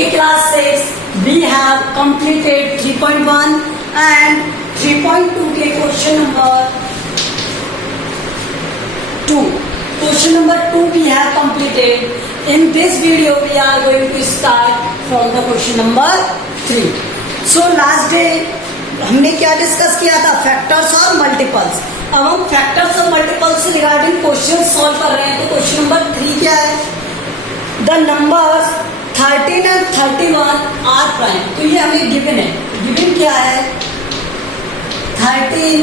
Okay, class 6, we have completed 3.1 and 3.2 के question number 2. Question number 2 we have completed. In this video, we are going to start from the question number 3. So last day हमने क्या discuss किया था? Factors और multiples. अब हम factors और multiples से रिगार्डिंग क्वेश्चन सॉल्व कर रहे हैं. तो क्वेश्चन नंबर 3 क्या है? The numbers 13 and 31 are prime. तो ये हमें गिवन है. गिवन क्या है? 13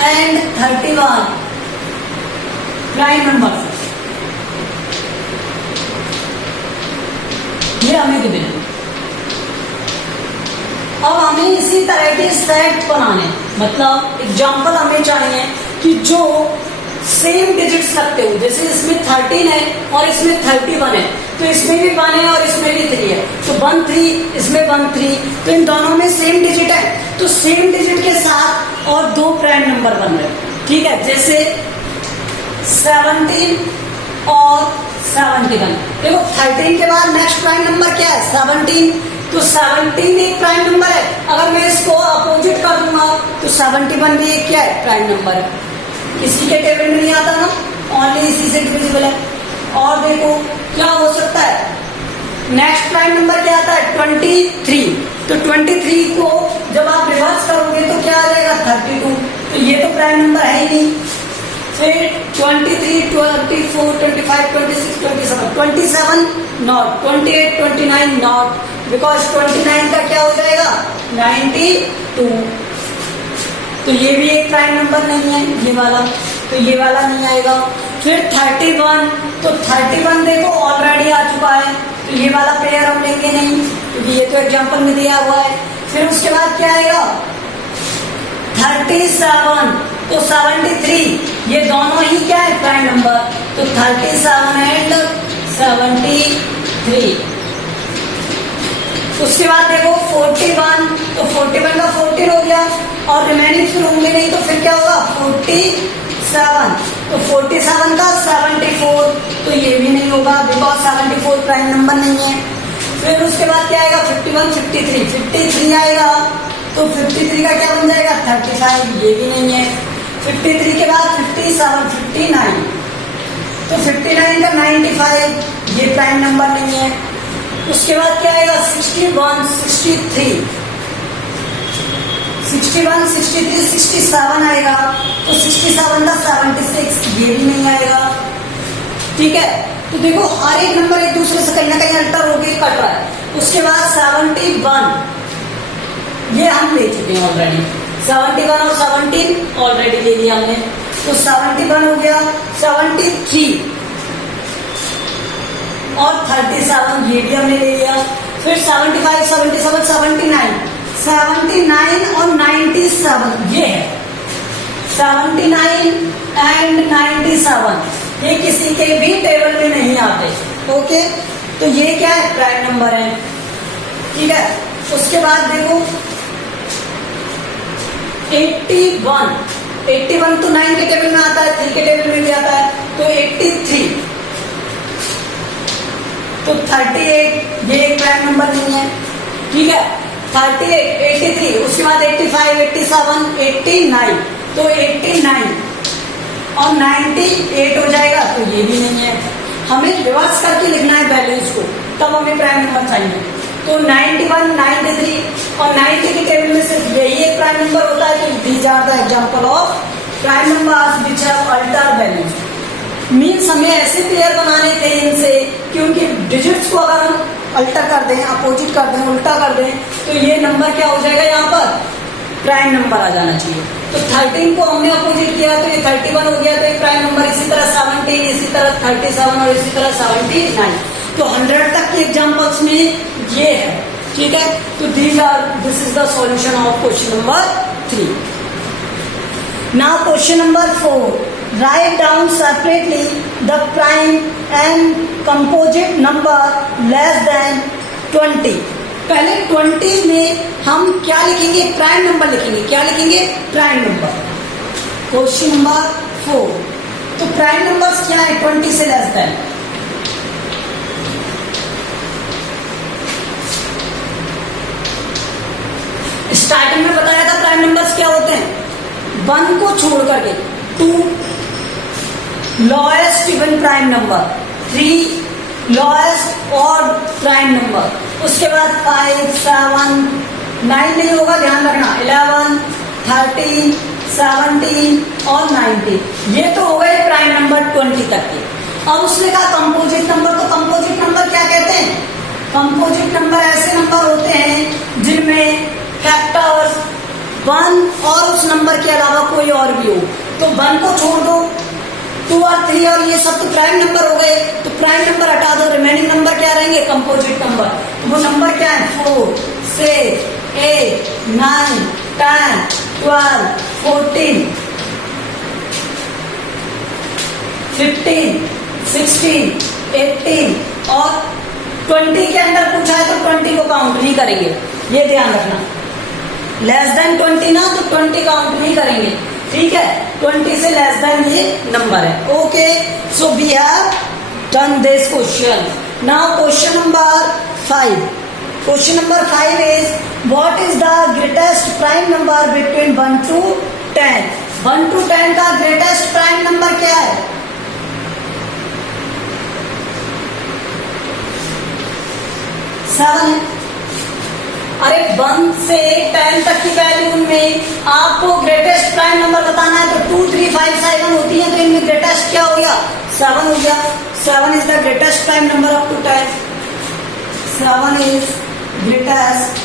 एंड 31 प्राइम नंबर. ये हमें गिवन है. अब हमें इसी तरह के सेट बनाने, मतलब एग्जाम्पल हमें चाहिए कि जो सेम डिजिट्स लगते हो. जैसे इसमें 13 है और इसमें 31 है, तो इसमें भी 1 है और इसमें भी 3 है. तो 1 3, इसमें 1 3, तो इन दोनों में सेम डिजिट है. तो सेम डिजिट के साथ और दो प्राइम नंबर बन रहे हैं. ठीक है, जैसे 17 और 71. देखो 13 के बाद नेक्स्ट प्राइम नंबर क्या है? 17. तो 17 एक प्राइम नंबर है. अगर मैं इसको अपोजिट कर दूंगा तो 71 भी एक क्या है? प्राइम नंबर है. किसी के टेबल में नहीं आता ना, ओनली इसी से डिविजिबल है. और देखो क्या हो सकता है? नेक्स्ट प्राइम नंबर क्या आता है? 23. तो 23 को जब आप रिवर्स करोगे तो क्या आ जाएगा? 32. तो ये तो प्राइम नंबर है ही नहीं. फिर 23, 24, 25, 26, 27, 27 नॉट, 28, 29 नॉट, बिकॉज 29 का क्या हो जाएगा? 92. तो ये भी एक प्राइम नंबर नहीं है, ये वाला. तो ये वाला नहीं आएगा. फिर 31. तो 31 देखो ऑलरेडी आ चुका है, तो ये वाला पेयर हम लेंगे नहीं, क्योंकि ये तो एग्जांपल में दिया हुआ है. फिर उसके बाद क्या आएगा? 37. तो 73, ये दोनों ही क्या है? Prime number. तो 37 एंड 73. उसके बाद देखो 41. तो 41 का 14 हो गया और रिमेनिंग फिर होंगे नहीं, तो फिर क्या होगा? 47. तो 47 का 74. तो ये भी नहीं होगा, बिकॉज 74 प्राइम नंबर नहीं है. फिर उसके बाद क्या आएगा? 51, 53 आएगा. तो 53 का क्या बन जाएगा? 35. ये भी नहीं है. 53 के बाद 57, 59. तो 59 का 95. ये प्राइम नंबर नहीं है. उसके बाद क्या आएगा? 61, 63, 61, 63, 67 आएगा. तो 67 का 76. ये भी नहीं आएगा. ठीक है, तो देखो हर एक नंबर एक दूसरे से कहीं ना कहीं अल्टर होकर कट रहा है. उसके बाद 71, ये हम ले चुके हैं ऑलरेडी. 71 और 17 ऑलरेडी ले लिया हमने. तो 71 हो गया. 73 और 37, ये भी हमने ले लिया. फिर 75, 77, 79, 79 और 97, ये है 79 एंड 97. ये किसी के भी टेबल में नहीं आते. ओके, तो ये क्या है? प्राइम नंबर है. ठीक है, उसके बाद देखो 81. 81 तो 9 के टेबल में आता है, 3 के टेबल में भी आता है. तो 83. तो 38, ये एक प्राइम नंबर नहीं है. ठीक है, 38, 83, उसके बाद 85, 87, 89. तो 89 और 98 हो जाएगा. तो ये भी नहीं है. हमें रिवर्स करके लिखना है वैल्यूज को, तब हमें प्राइम नंबर चाहिए. तो 91, 93 और 90 के टेबल में सिर्फ यही एक प्राइम नंबर होता है. तो these are the example of prime numbers which have alter values. Means हमें ऐसे पेयर बनाने थे इनसे, क्योंकि डिजिट्स को अगर हम अल्टर कर दें, अपोजिट कर दें, उल्टा कर दें, तो ये नंबर क्या हो जाएगा? यहाँ पर प्राइम नंबर आ जाना चाहिए. तो 13 को हमने अपोजिट किया तो ये 31 हो गया. तो ये प्राइम नंबर. इसी तरह 17, इसी तरह 37 और इसी तरह 79. तो 100 तक के एग्जाम्पल्स में ये है. ठीक है, तो this is the solution of question number 3. Now question number 4. Write down separately the prime and composite number less than 20. पहले 20 में हम क्या लिखेंगे? प्राइम नंबर लिखेंगे. क्या लिखेंगे? Prime number. Question number 4. तो प्राइम नंबर्स क्या है? 20 से लेस देन. 1 को छोड़ करके 2 lowest even prime number, 3 lowest odd prime number, उसके बाद 5 7 9 नहीं होगा, ध्यान रखना, 11 13 17 और 19। ये तो हो गए प्राइम नंबर 20 तक के। अब उसने कहा कंपोजिट नंबर, तो कंपोजिट नंबर क्या कहते हैं? कंपोजिट नंबर ऐसे नंबर होते हैं जिनमें फैक्टर्स 1 और उस नंबर के अलावा कोई और भी हो। तो 1 को छोड़ दो, 2 और 3 और ये सब तो प्राइम नंबर हो गए, तो प्राइम नंबर हटा दो, रिमेनिंग नंबर क्या रहेंगे? Composite number. वो नंबर क्या है? 4 6 8 9 10 12 14 15 16 18 और 20 के अंदर पूछा है तो 20 को काउंट नहीं करेंगे, ये ध्यान रखना। लेस देन 20 ना, तो 20 काउंट नहीं करेंगे, ठीक है? 20 से लेस देन ये नंबर है। Okay, so we have done this question. Now question number 5। Question number 5 is what is the greatest prime number between 1 to 10? 1 to 10 का ग्रेटेस्ट प्राइम नंबर क्या है? 7 है। अरे 1 से 10 तक की वैल्यू में आपको ग्रेटेस्ट प्राइम नंबर बताना है, तो 2 3 5 7 होती है, तो इनमें ग्रेटेस्ट क्या हो गया? 7 हो गया। 7 is the greatest prime number up to 10। 7 is greatest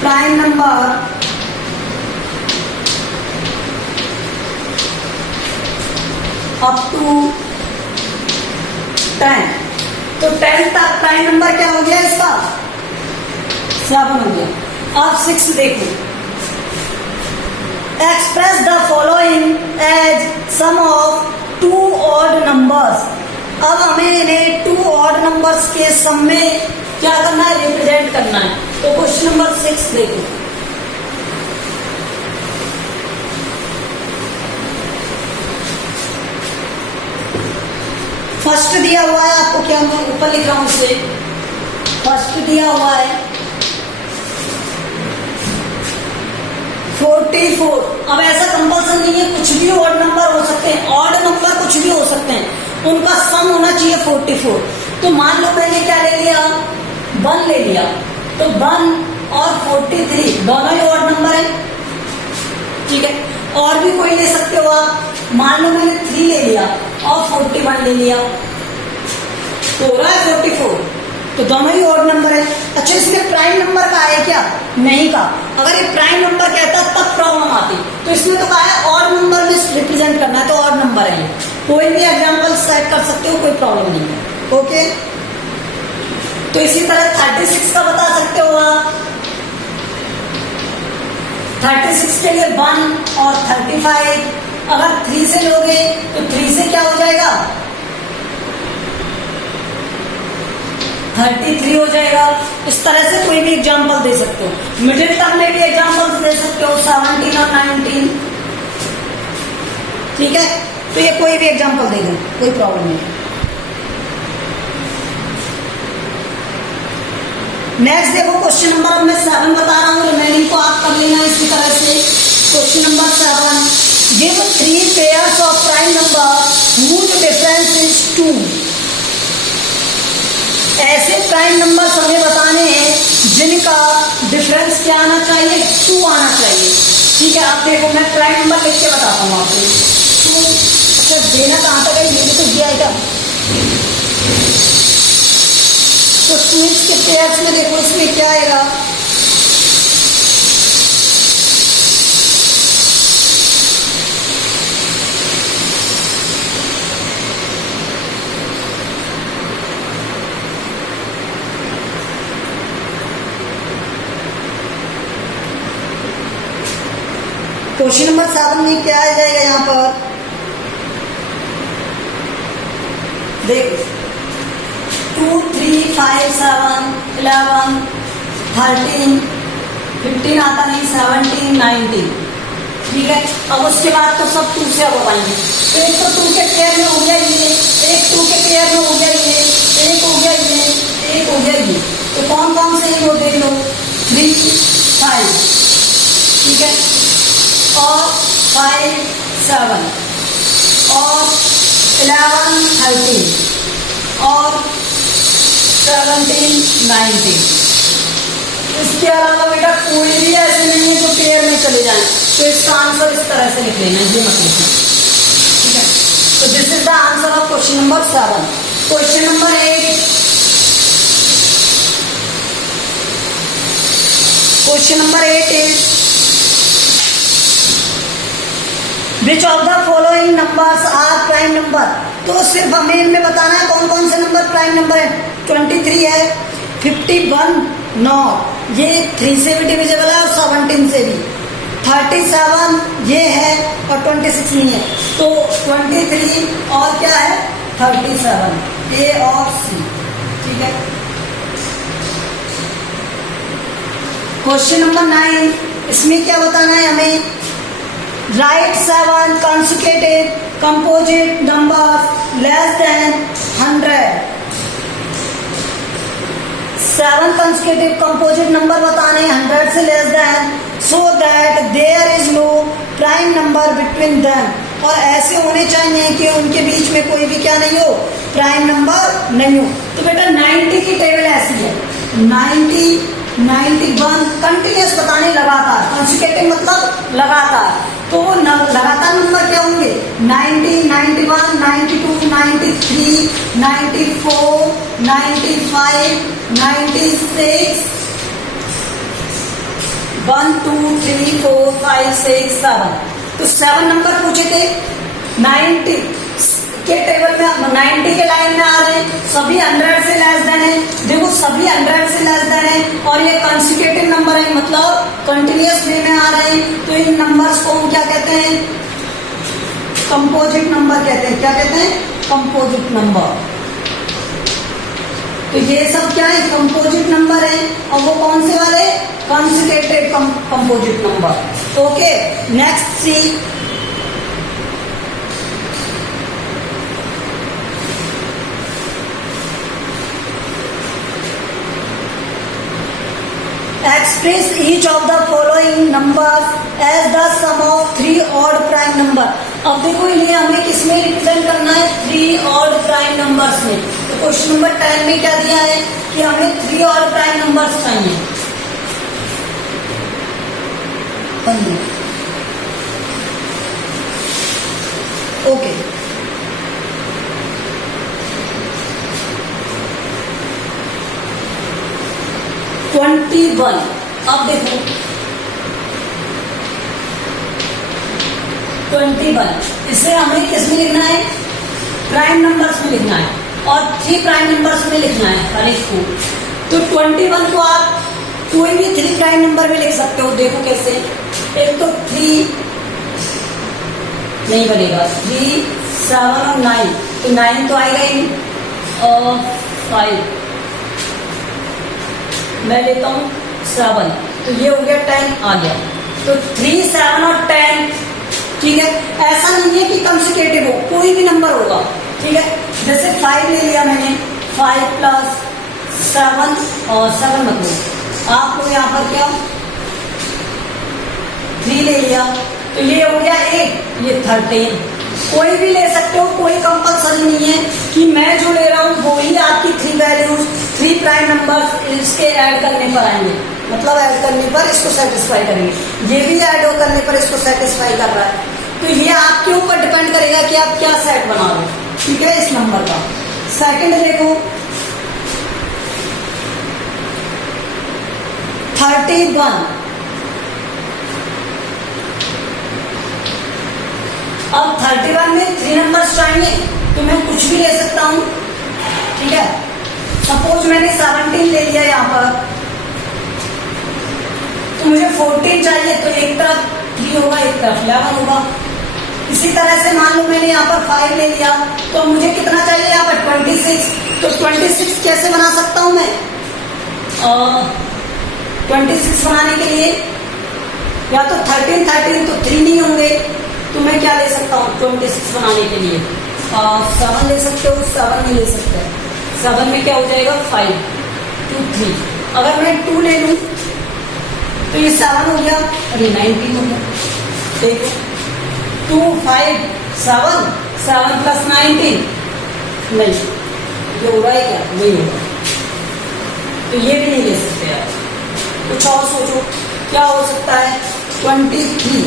prime number up to 10। तो 10 तक प्राइम नंबर क्या हो गया इसका? 7 हो गया। अब 6 देखो, express the following as sum of 2 odd numbers. अब हमें इन्हें 2 ऑड नंबर्स के सम में क्या करना है? रिप्रेजेंट करना है। तो क्वेश्चन नंबर 6 देखो, फर्स्ट दिया हुआ है आपको, क्या मैं ऊपर लिख रहा हूं इसे, फर्स्ट दिया हुआ है 44। अब ऐसा कंपल्सन नहीं है, कुछ भी ऑड नंबर हो सकते हैं, ऑड नंबर कुछ भी हो सकते हैं, उनका सम होना चाहिए 44। तो मान लो मैंने क्या ले लिया? 1 ले लिया, तो 1 और 43 दोनों ही ऑड नंबर है, ठीक है? और भी कोई ले सकते हो आप। मान लो मैंने 3 ले लिया और 41 ले लिया, तो हो रहा है 44, तो दोनों ही ऑड नंबर है। अच्छा, इसमें प्राइम नंबर का है क्या? नहीं का। अगर ये प्राइम नंबर कहता तब प्रॉब्लम आती, तो इसमें तो कहा है ऑड नंबर में रिप्रेजेंट करना है, तो ऑड नंबर है ये। कोई भी एग्जाम्पल सेट कर सकते हो, कोई प्रॉब्लम नहीं है। ओके, तो इसी तरह 36 का बता सकते हो आप। 36 के लिए 1 और 35, अगर 3 से लोगे तो 3 से क्या हो जाएगा? 33 हो जाएगा। इस तरह से कोई भी एग्जाम्पल दे सकते हो। मिडिल टर्म में भी एग्जाम्पल दे सकते हो, 17 और 19, ठीक है? तो ये कोई भी एग्जाम्पल दे दो, कोई प्रॉब्लम नहीं। नेक्स्ट देखो, क्वेश्चन नंबर मैं 7 बता रहा हूँ, रिमेनिंग को आप कर लेना इसी तरह से। Question number 7, give 3 pairs of prime number whose difference is 2। ऐसे प्राइम नंबर हमें बताने हैं जिनका डिफरेंस क्या आना चाहिए? 2 आना चाहिए, ठीक है? आप देखो, मैं प्राइम नंबर लिख के बताता हूँ आपको। 2, अच्छा देना कहाँ तक है? ये भी तो दिया है। तो 2 के पेयर्स में देखो, इसमें क्या आएगा? क्वेश्चन नंबर 7 में क्या आ जाएगा यहाँ पर? देखो, 2 3 5 7 11 13 15 आता नहीं, 17 19, ठीक है? अब उसके बाद तो सब 2 से अब पाएंगे। तो एक तो 2 के पेयर में हो गया ये, एक 2 के पेयर में हो गया ये, एक हो गया ये, एक हो गया ये। तो कौन कौन से हैं वो देख लो। 3 5, ठीक है, और 5 7, और 11 13, और 17 19। इसके अलावा बेटा कोई भी ऐसे नहीं है जो पेयर में चले जाए, तो इसका आंसर इस तरह से लिख लेना, ये मत लिखना, ठीक है। तो this is the answer of question number 7। Question number 8, question number 8 is which of the following numbers are prime number. तो सिर्फ हमें इनमें बताना है कौन कौन से नंबर प्राइम नंबर है। 23 है, 51 नॉट, ये 3 से भी डिविजिबल है और 17 से भी। 37 ये है और 26 नहीं है, तो 23 और क्या है 37, ए और सी, ठीक है। क्वेश्चन नंबर 9, इसमें क्या बताना है हमें, right 7 consecutive composite numbers less than 100। 7 consecutive composite number बताने 100 से less then, so that there is no prime number between them। और ऐसे होने चाहिए कि उनके बीच में कोई भी क्या नहीं हो, प्राइम नंबर नहीं हो। तो बेटा 90 की टेबल ऐसी है, 90 91 कंटिन्यूस बताने लगातार, कंसेक्यूटिव मतलब लगातार, तो वो लगातार नंबर क्या होंगे 90 91 92 93 94 95 96 1 2 3 4 5 6 7। तो 7 नंबर पूछे थे, 90 के टेबल में 90 के लाइन में आ रहे हैं, सभी 100 से लेस देन है। देखो सभी 100 से लेस देन है और ये कंसेक्यूटिव नंबर है, मतलब कंटिन्यूअस वे में आ रहे हैं। तो इन नंबर्स को हम क्या कहते हैं, कंपोजिट नंबर कहते हैं। क्या कहते हैं, कंपोजिट नंबर। तो ये सब क्या है, कंपोजिट नंबर है, और वो कौन से वाले, consecutive composite number. Okay, next C, express each of the following numbers as the sum of 3 odd prime number। अब देखो ये हमें किसमें रिप्रेजेंट करना है, 3 odd prime numbers में। तो क्वेश्चन नंबर 10 में क्या दिया है कि हमें 3 odd prime numbers चाहिए। ओके, अब देखो 21, इसे हमें किस में लिखना है, प्राइम नंबर्स में लिखना है, और 3 प्राइम नंबर्स में लिखना है हर एक को। तो 21 को आप कोई भी 3 प्राइम नंबर में लिख सकते हो। देखो कैसे, एक तो 3 नहीं बनेगा, 3 7 और 9, तो 9 तो आएगा ही, और 5 मैं लेता हूँ 7, तो ये हो गया 10 आ गया। तो 3 7 और 10, ठीक है। ऐसा नहीं है कि कंसेक्यूटिव हो, कोई भी नंबर होगा, ठीक है। जैसे 5 ले लिया मैंने, 5 प्लस 7 और 7 मतलब आपको यहाँ पर क्या 3 ले लिया, तो ये हो गया 8, ये 13। कोई भी ले सकते हो, कोई कंपल्सरी नहीं है कि मैं जो ले रहा हूँ वो ही आपकी 3 वैल्यूज 3 प्राइम नंबर इसके ऐड करने पर आएंगे, मतलब ऐड करने पर इसको सेटिस्फाई करेंगे। ये भी ऐड करने पर इसको सेटिस्फाई कर रहा है, तो ये आपके ऊपर डिपेंड करेगा कि आप क्या सेट बना रहे हो, ठीक है, इस नंबर का। सेकंड देखो 31, अब 31 में 3 नंबर्स चाहिए, तो मैं कुछ भी ले सकता हूं, ठीक है। सपोज मैंने 17 ले लिया यहाँ पर, तो मुझे 14 चाहिए, तो एक तरफ 3 होगा, एक तरफ 11 होगा। इसी तरह से मान लो मैंने यहाँ पर 5 ले लिया, तो मुझे कितना चाहिए यहाँ पर 26, तो 26 कैसे बना सकता हूं मैं, 26 बनाने के लिए या तो 13 तो 3 नहीं होंगे, तो मैं क्या ले सकता हूँ 26 बनाने के लिए 7 ले सकते हो, 7 नहीं ले सकते, 7 में क्या हो जाएगा 5 2 3। अगर मैं 2 ले लूँ तो ये 7 हो गया और ये 19 हो गया। देखो 2 5 7 7 प्लस 19 नहीं, ये हो रहा है क्या? नहीं होगा। तो ये भी नहीं ले सकते आप। कुछ और सोचो क्या हो सकता है? 23,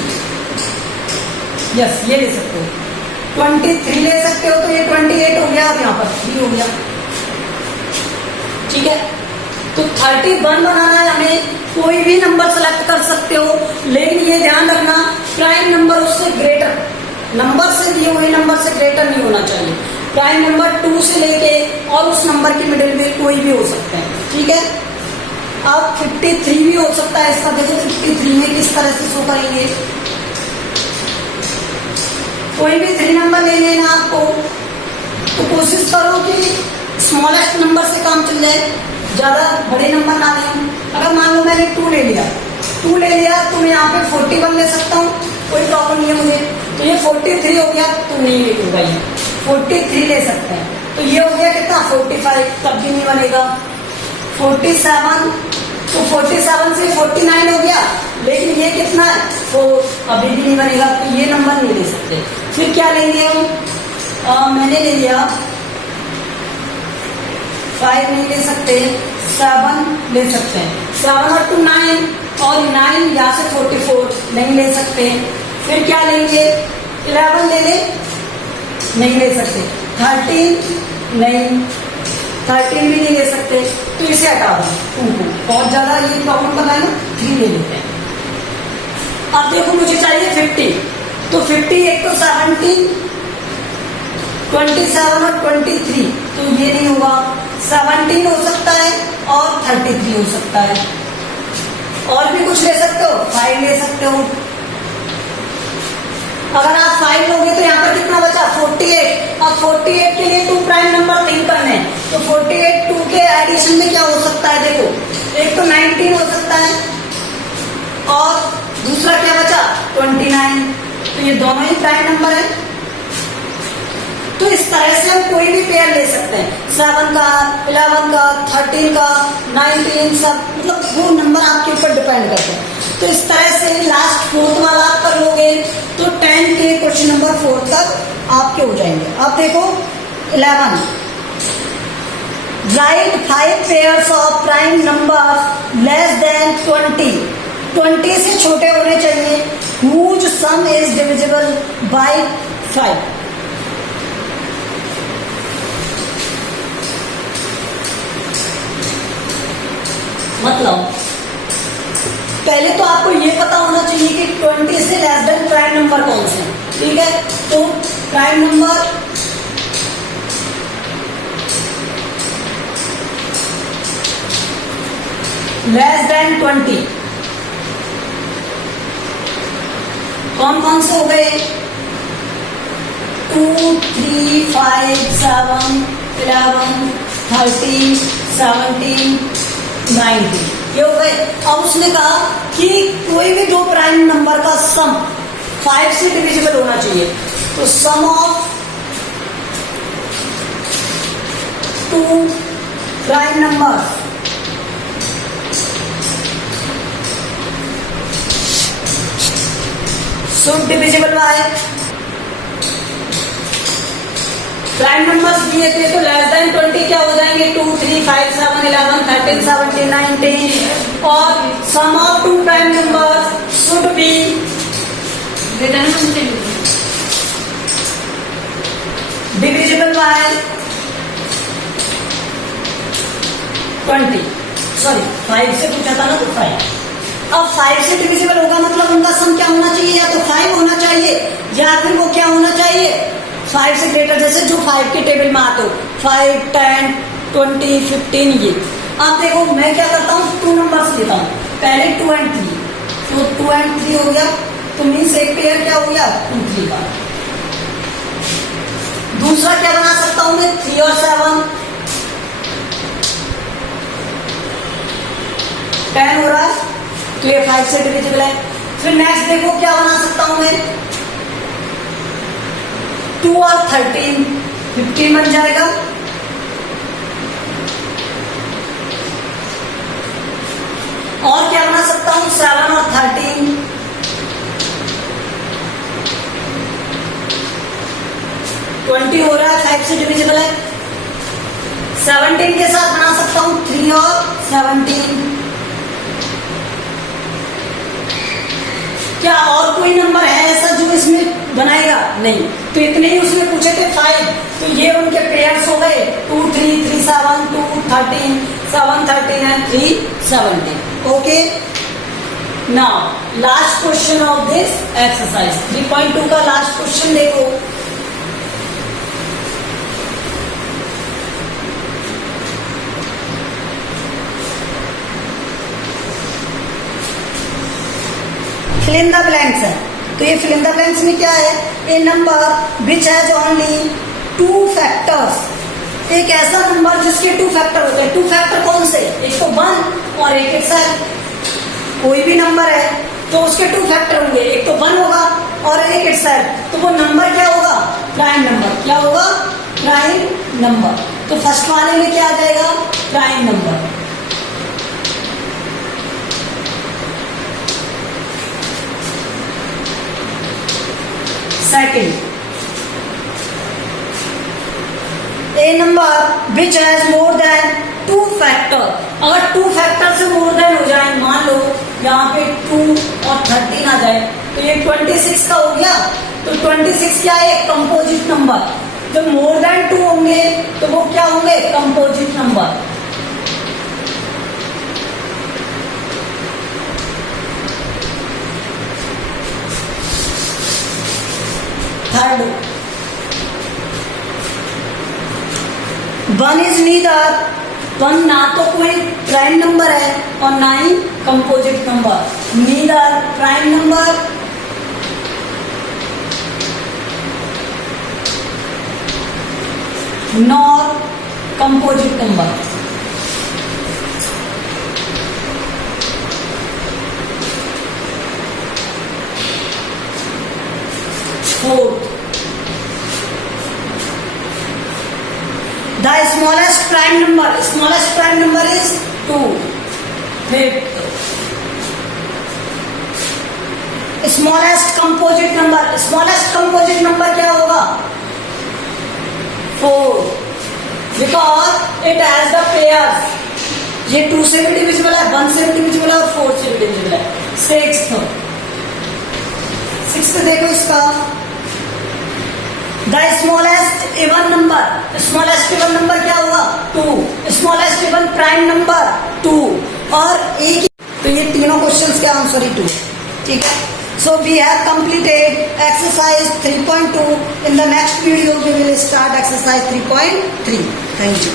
यस ये ले सकते हो। 23 ले सकते हो, तो ये 28 हो गया, अब यहाँ पर 3 हो गया। ठीक है, तो 31 बनाना है हमें, कोई भी नंबर सेलेक्ट कर सकते हो, लेकिन ये ध्यान रखना प्राइम नंबर उससे ग्रेटर, नंबर से दिए हुए नंबर से ग्रेटर नहीं होना चाहिए। प्राइम नंबर 2 से लेके और उस नंबर की मिडिल में कोई भी हो सकता है। ठीक है, अब 53 भी हो सकता है इसका। देखो 53 में किस तरह से शो करेंगे, कोई भी 3 नंबर ले लेना आपको, तो कोशिश करो कि स्मॉलेस्ट नंबर से काम चल जाए, ज्यादा बड़े नंबर ना लें। अगर मान लो मैंने 2 ले लिया, 2 ले लिया तो मैं यहाँ पे 41 ले सकता हूँ, कोई प्रॉब्लम नहीं है मुझे। तो ये 43 हो गया, तो नहीं लिखूंगा, ये 43 ले सकते हैं। तो ये हो गया कितना? 45, तब भी नहीं बनेगा। 47, तो 47 से 49 हो गया, लेकिन ये कितना है? 4, अभी भी नहीं बनेगा, तो ये नंबर नहीं ले सकते। फिर क्या लेंगे हम? मैंने ले लिया 5 नहीं ले सकते, 7 ले सकते हैं। 7 और 2 9, और 9 यहाँ से 44 नहीं ले सकते। फिर क्या लेंगे? 11 ले ले, नहीं ले सकते। 13 नहीं, 13 भी नहीं ले सकते, तो इसे हटा दो। बहुत ज्यादा ये प्रॉब्लम बनाए ना, 3 ले लेते हैं। अब देखो मुझे चाहिए 50, तो 50 एक तो 17, 27 और 23, तो ये नहीं होगा। 17 हो सकता है और 33 हो सकता है। और भी कुछ ले सकते हो, 5 ले सकते हो। अगर आप 5 लोगे तो यहाँ पर कितना बचा? 48। अब 48 के लिए 2 प्राइम नंबर थिंक करने, तो 48 2 के एडिशन में क्या हो सकता है? देखो एक तो 19 हो सकता है और दूसरा क्या बचा? 29। तो ये दोनों ही प्राइम नंबर है। तो इस तरह से हम कोई भी पेयर ले सकते हैं, 7 का, 11 का, 13 का, 19, सब मतलब वो नंबर आपके ऊपर डिपेंड करते हैं। तो इस तरह से लास्ट 4th वाला आप कर लोगे तो 10 के क्वेश्चन नंबर 4 तक आपके हो जाएंगे। अब देखो 11, right 5 pairs of prime number less than 20 से छोटे होने चाहिए, whose sum is divisible by 5। मतलब पहले तो आपको ये पता होना चाहिए कि 20 से लेस देन प्राइम नंबर कौन से हैं। ठीक है, तो प्राइम नंबर लेस देन 20 कौन कौन से हो गए? 2 3 5 7 11 13 17 19 ये हो गए। अब उसने कहा कि कोई भी 2 प्राइम नंबर का सम 5 से डिविजिबल होना चाहिए, तो sum of 2 prime number should divisible by prime numbers दिए थे, तो लेस देन 20 क्या हो जाएंगे? 2 3 5 7 11 13 17 19, और sum of 2 prime numbers should be divisible by 20। Sorry 5 से पूछा था ना, तो 5। अब 5 से डिविजिबल होगा मतलब उनका सम क्या होना चाहिए? या तो 5 होना चाहिए, या फिर वो क्या होना चाहिए? 5 से ग्रेटर, जैसे जो 5 के टेबल में आते हो, 5 10 20 15 ये। अब देखो मैं क्या करता हूँ, 2 नंबर्स लेता हूँ, पहले 2 और 3, तो 2 और 3 हो गया, तो मीन्स एक पेयर क्या हो गया? 2 3 का। दूसरा क्या बना सकता हूँ मैं? 3 और 7 10 हो रहा है, तो ये 5 से डिविजिबल है। फिर नेक्स्ट देखो क्या बना सकता हूँ मैं? 2 और 13 15 बन जाएगा। और क्या बना सकता हूँ? हूँ 7 और 13, 20 हो रहा है, 5 से डिविजिबल है। 17 के साथ बना सकता हूँ 3 और 17। क्या और कोई नंबर है ऐसा जो इसमें बनाएगा? नहीं। तो इतने ही उसने पूछे थे 5, तो ये उनके पेयर्स हो गए 2 3 3 7 2 13 7 13 and 3 17। Okay, now last question of this exercise 3.2 का लास्ट क्वेश्चन देखो। फिल इन द ब्लैंक्स है, तो ये फिल इन द ब्लैंक्स में क्या है? A number which has only 2 factors. एक ऐसा नंबर जिसके 2 फैक्टर होते हैं। 2 फैक्टर कौन से? एक तो 1 और एक इटसेल्फ। कोई भी नंबर है तो उसके 2 फैक्टर होंगे, एक तो 1 होगा और एक इटसेल्फ। तो वो नंबर क्या होगा? Prime number. क्या होगा? Prime number. तो फर्स्ट वाले में क्या आ जाएगा? Prime number. Second, A number which has more than 2 factor. अगर 2 फैक्टर से मोर देन हो जाए, मान लो यहाँ पे 2 और 13 आ जाए, तो ये 26 का हो गया। तो 26 क्या है? Composite number. जब मोर देन 2 होंगे तो वो क्या होंगे? Composite number. Third, 1 is neither, 1 ना तो कोई प्राइम नंबर है और ना ही composite number. Neither prime number nor composite number. Fourth, the smallest prime number is 2. Fifth, smallest composite number क्या होगा? 4, because it has the pairs. ये 2 से भी डिविजिबल है, 1 से भी डिविजिबल है और 4 से भी डिविजिबल है। सिक्स्थ देखो इसका, द स्मॉलेस्ट इवन नंबर क्या होगा? 2। स्मॉलेस्ट इवन प्राइम नंबर 2 और एक। तो ये तीनों क्वेश्चंस के आंसर ही 2। ठीक है, so we have completed exercise 3.2। In the next video we will start exercise 3.3। Thank you.